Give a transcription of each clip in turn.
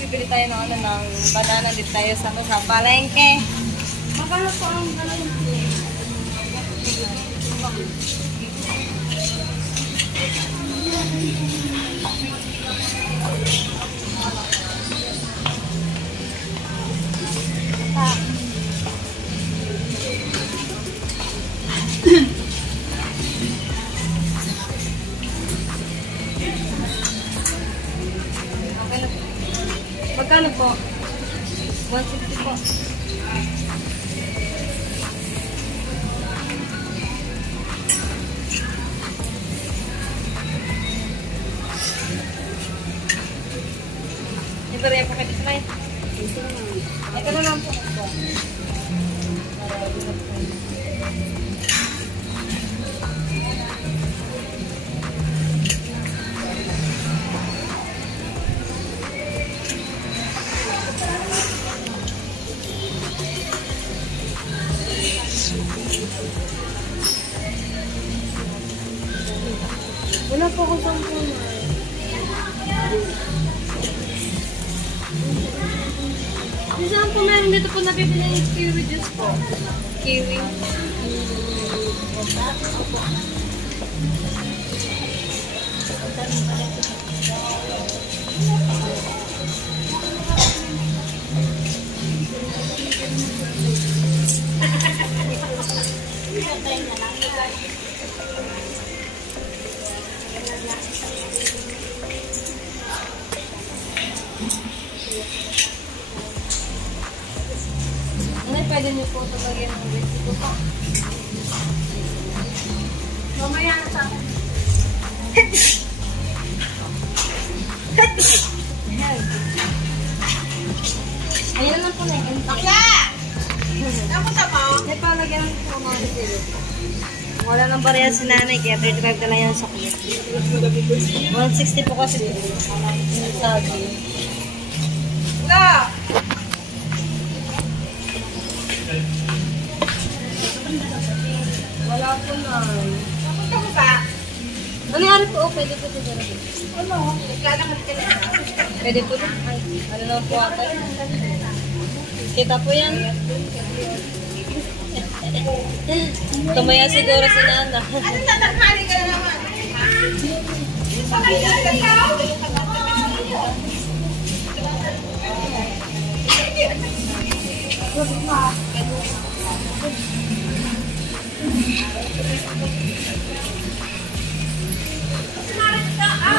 bibili tayo ng ano, ng banana dito tayo sa palengke. Magkano po ang palengke? Magkano po? 160 po. Ito rin po kayo slide. Ito na lang po. Wala po ko sa puno. Saan po meron dito po nabibili yung kiwi juice po? Kiwi. Pwede niyo po ito lagyan ng recipe po. Mamaya na sa akin. Ayan na po na yung takya! Napunta mo? Hindi pa lagyan ng po mga recipe. Wala nang bariya si nanay kaya 35 na lang yung sakit. 160 po kasi ito. Sabi. Wala! Wala po na. Napunta ko ba? Nangyari po? Oh, pwede po ito dyan. Ano? Pwede po ito. Ano na po ata? Kita po yan. Tumaya siguro si Nana. Ano tatakmali ka na naman?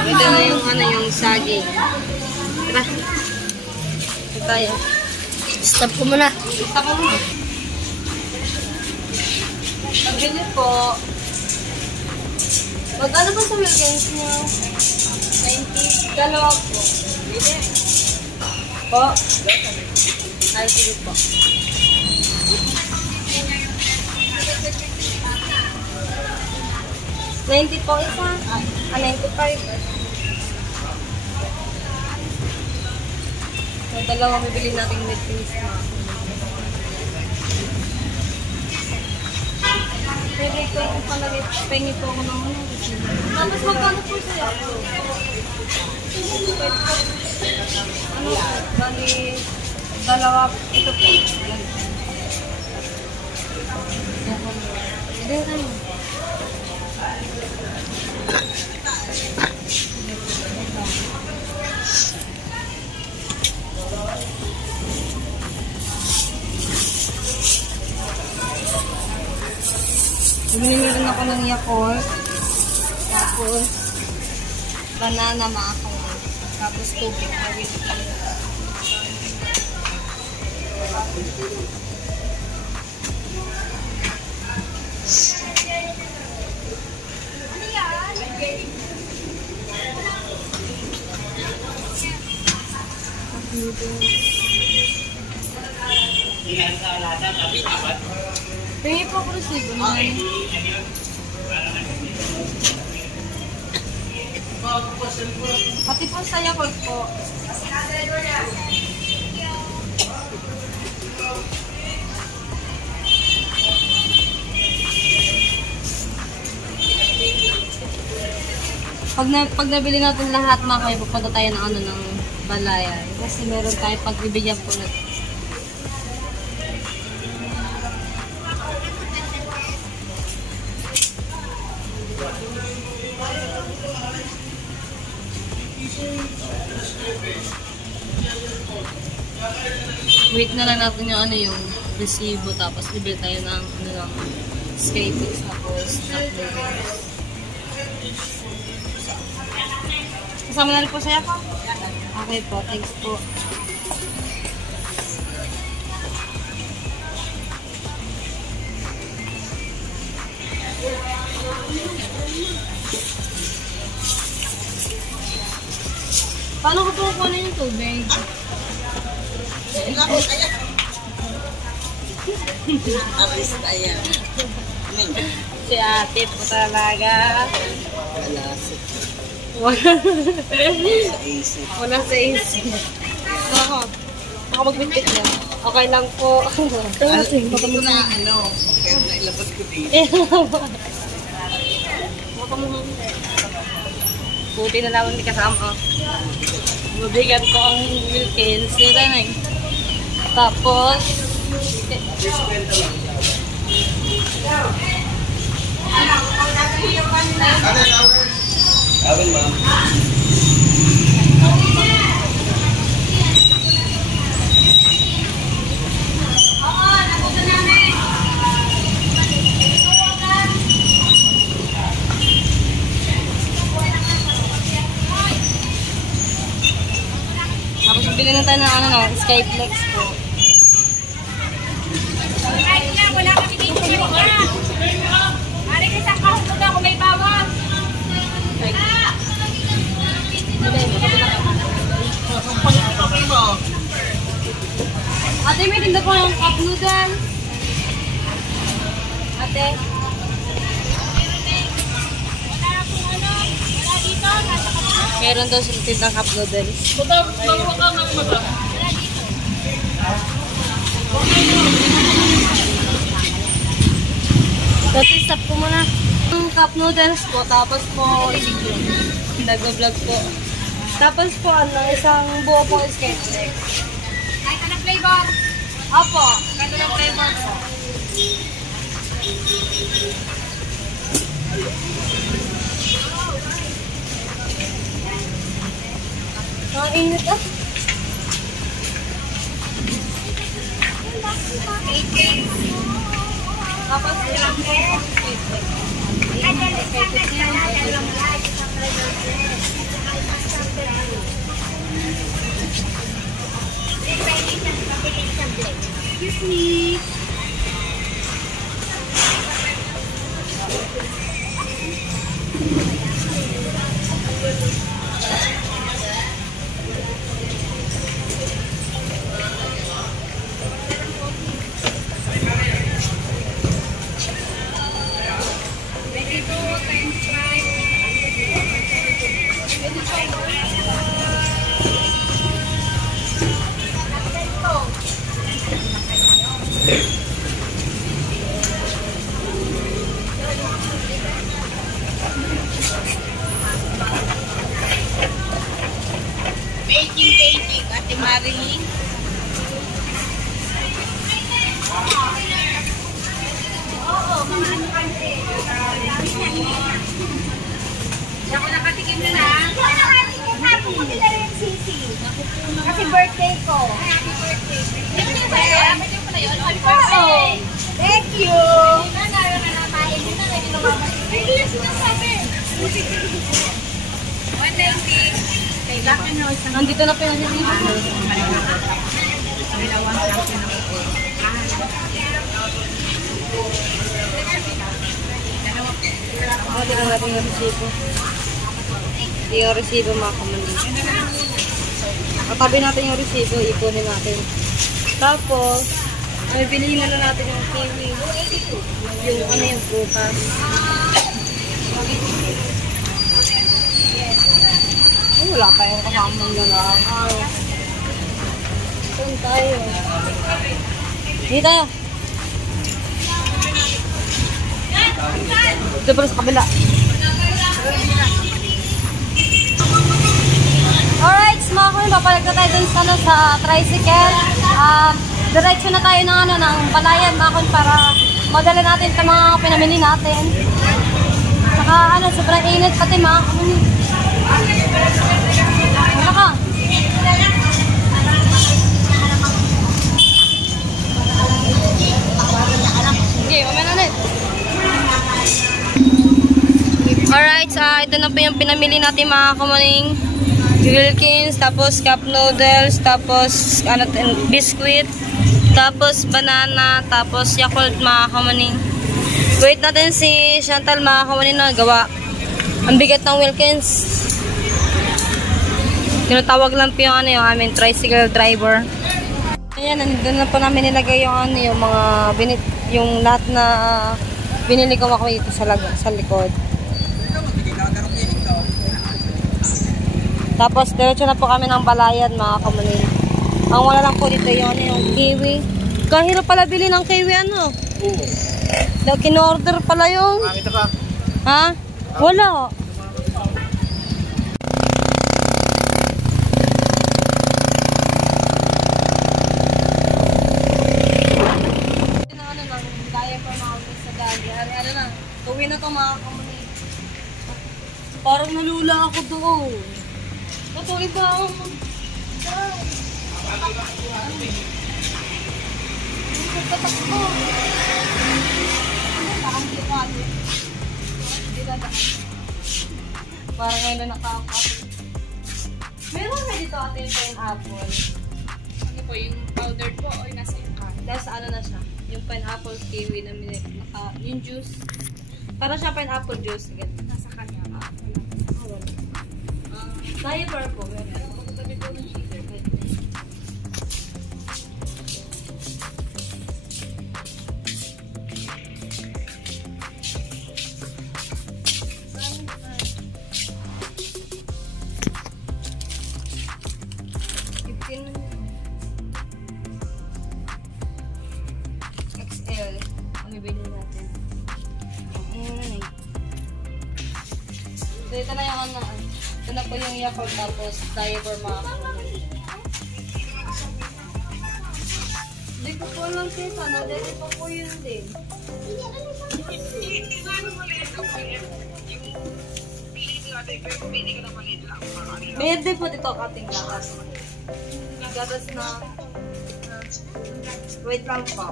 Ito na yung ano, yung saging. Tara. Ito tayo. Stop ko muna. Stop ko muna. Pagbilit po. Magkano ba sa Wilkins niyo? 90. Dalawa po. Pwede. Po. Ay, sige po. $90 po isa. 95. So, dalawang bibili natin with things na. Pwede ko yung palagay. Pengi po ako ng ano. Tapos magkano po sa'yo? Ano po? Bali, dalawa. Ito po. Ito tayo. Bumili rin ako ng Yakult. Tapos, banana maakaw. Tapos, tubig. Tingin po ako resibo na. Pati po sa Yakult po. Pag nabili natin lahat mga kayo, pupunta tayo ng ano ng palayan. Kasi meron tayong pagbibigyan po na. Wait na lang natin yung ano yung resibo, tapos bibili tayo ng ano lang Skyfix, tapos uploaders. Kasama na rin po saya po? Okay po, thanks po. Paano ko po kukunin yung tubig? Artist ayan. Si ate po talaga. Wala sa isip. Wala sa isip. Ako magbitbit na. Okay lang po. Hindi ko na kaya na ilabas ko dito. Puti na naman di kasama. Mabigat ko ang Wilkins. Nila na eh. Tapos, Awin, ma'am. tapos bili na tayo ng ano, Skyflex po. Wala kami dito sa mga. Mari ka sa kahit mo na kung may bawang. Ate, may tinda po yung cup noodle. Ate. Meron daw sila tindang cup noodles. Tapos stop ko muna. Yung cup noodles po, tapos po nag-vlog po. Tapos po isang buo po Skyflex. Ay, anong flavor? Apo, kano yung flavor po? Init ah. Tapos ilang excuse me. Baking, Ate Marilyn. Oo, mga ano kasi. Ako nakatikim na na. Ako nakatikim na. Pumunti na rin sisi. Kasi birthday ko. Happy birthday. Hindi mo ba yun? Happy birthday. Thank you. Hindi yung sinasabi. 190. Nandito na po yung di ka natin yung resibo. Hindi yung resibo mga kamali. Katabi natin yung resibo, ipunin natin. Tapos, ay bilhin na lang natin yung kiwi. Yung ano yung prutas. Ay, wala tayong kasamang lalakay. Saan tayo? Dito! Dito pala sa kabila. Alright, mga kuya, papalag na tayo dun sa, sa tricycle. Diretso na tayo ng palayan, mga kuya, para madali natin sa mga pinamili natin. Saka sobrang init pati mga kuya. Ano ka? Okay, umay na ulit. Alright, ito na po yung pinamili natin mga kamaning. Wilkins, tapos cup noodles, tapos biscuit, tapos banana, tapos Yakult mga kamaning. Wait natin si Chantal mga kamaning na gawa. Ang bigat ng Wilkins. Tinatawag lang po yung yung aming tricycle driver. Ayan, nandun na po namin nilagay yung yung mga yung lahat na binili ko ako dito sa likod. Tapos diretso na po kami ng balayan mga kamunin. Ang wala lang po dito yung kiwi. Kahirap pala bili ng kiwi Oo. Kinorder pala yung. Makita ka? Ha? Wala. Uwi na ito mga kamunin. Parang nalula ako doon. Ito iba ako. Parang ngayon na nakaka. Meron na dito ate yung pineapple. Ano po, yung powdered po o yung nasa yung kanin? Tapos na siya. Yung pineapple kiwi na yung juice. Para siya pineapple juice. Nasa kanya. Diaper po. Tabi po ng cheater. XL. Ano bilhin natin? So, ito na yung ito na po yung Yakult tapos diaper mga kamunin. Hindi ko po alam kasi dito pa po yun din. Mayroon po dito kating gatas. Gatas na wait lang po.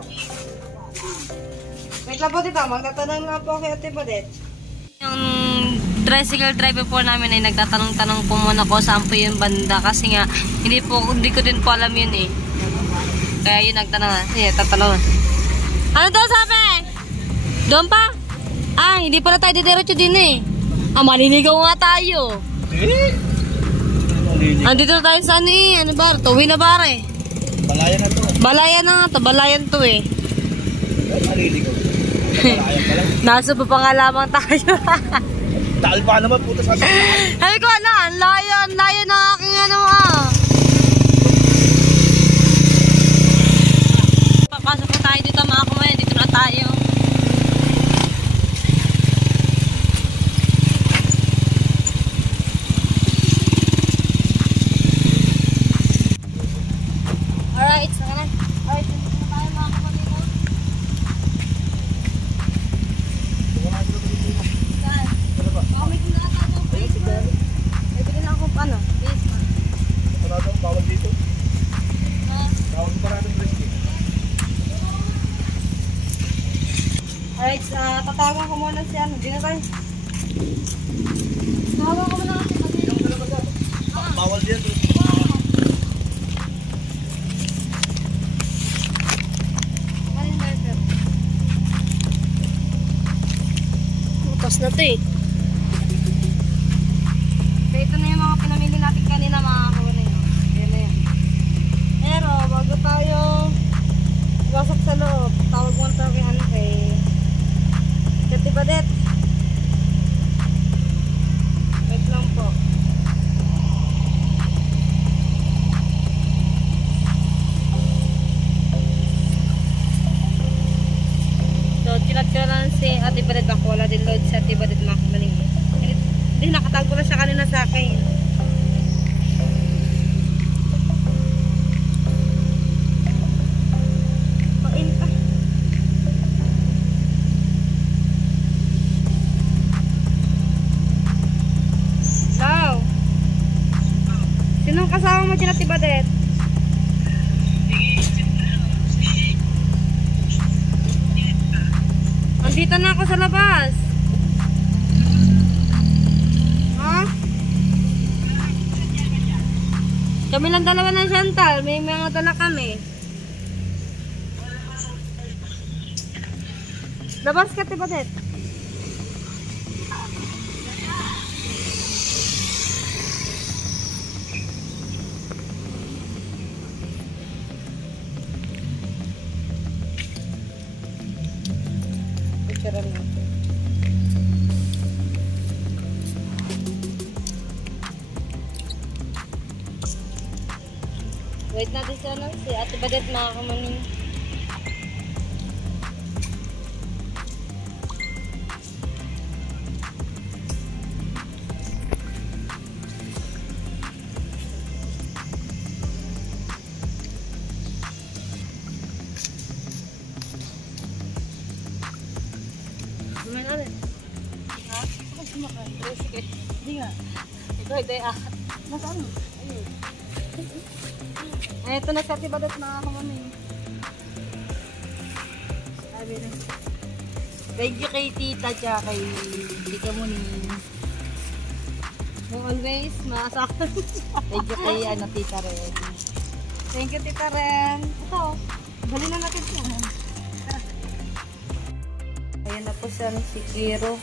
Wait lang po dito. Magtatanong nga po kay Ate Badet. Yung tricycle driver po namin ay nagtatanong-tanong po muna ko saan po yung banda kasi nga hindi ko din po alam yun eh. Kaya yun nagtanong. Sige, tatanong. Ano to sabi? Doon pa? Hindi pala tayo didiretso din eh. Maliligaw nga tayo. Andito na tayo sa ano ba? Tuwi na ba eh? Balayan na to. Balayan na nga to. Balayan to eh. Maliligaw. Balayan pa lang. Nasa pa nga lamang tayo. Talpa naman puto sa atin. Sabi ko ang layo ng aking Papasok na tayo dito mga kumain. Dito na tayo. Alright, saka na. Alright, dito na tayo mga kumain. Saan? May ginagawa ng face mask. May bilhin ako face mask. Bawal dito. Ha? Bawal pa natin brisket. Alright, tatawagan ko muna si Di na tayo. Tawagan ko muna kasi. Bawal dito. Bukas na ito eh. So, ito na yung mga pinamili natin kanina mga kawanin. Yan na yan. Pero, bago tayo wasok sa loob, tawag mo tayo kay Ate Badet. Wait lang po. So, chinat ko lang si Ate Badet ako. Wala din load si Ate Badet mga kamaling. Hindi, nakatago na siya kanina sa akin. kasama mo dyan, Ate Badet? Andito na ako sa labas. Ha? Kami lang dalawa ng Chantal. May mga dala kami. Labas ka, Ate Badet. Picturean natin. Wait natin si ano, si Ate Badet makakamaning. Kumain ulit. Ha? Ako kumakain. Sige. Hindi nga. Ito, nasaan? Ayun. Ay, ito na sa Ate Badet na ako mami. Sabi na. Thank you kay Tita tsaka kay Lika Muning. Always, maasakan. Thank you kay Tita Ren. Thank you, Tita Ren. Ito, dali na natin siya. Ayan na po siya si Kiro.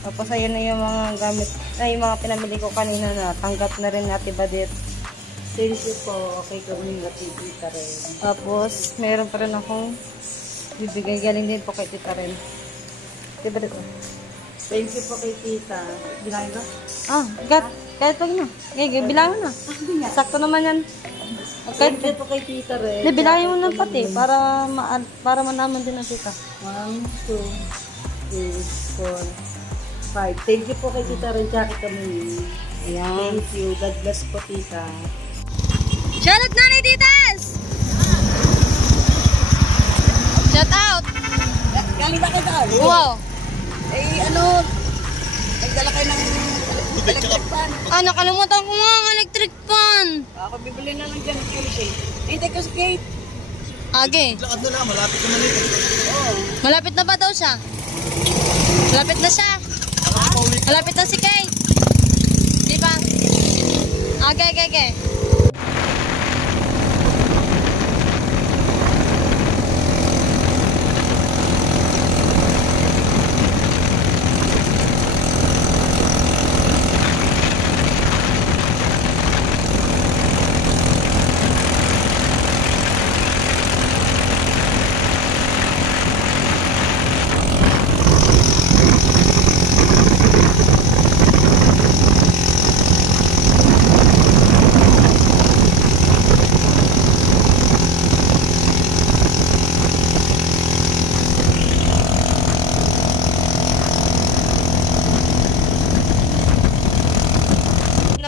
Tapos ayan na yung mga gamit, ay yung mga pinamili ko kanina na tanggap na rin Ate Badet. Thank you po. Okay, kami nga Tita Ren. Tapos meron pa rin akong bibigay galing din po kay Tita Ren. Ate Badet. Thank you po kay Tita. Bilangin ba? Kahit wag na. Bilangin na. Sakto naman yan. Thank you po kay Tita Ren. Bilangin mo ng pati para manaman din ang tita. 1, 2, 3, 4, 5. Thank you po kay Tita Ren tsaka kami. Ayan. Thank you. God bless po, Tita. Shoutout na ni Titas! Shout out! Galing ba kayo doon? Wow! Nagdala kayo ng electric fan. Nakalimutan ko nga ang electric fan. Ako bibili na lang dyan ng Kate. Hintay ko sa Kate. Okay. Lakad na lang, malapit naman ito. Malapit na ba daw siya? Malapit na siya. Malapit na si Kay. Di ba? Okay.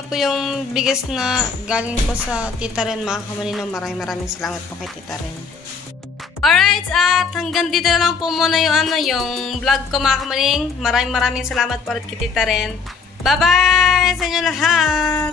Po yung biggest na galing po sa Tita Ren, mga kamaninaw. Maraming salamat po kay Tita Ren. Alright, at hanggang dito na lang po muna yung vlog ko, mga kamaning. Maraming salamat po ulit kay Tita Ren. Bye-bye sa inyo lahat!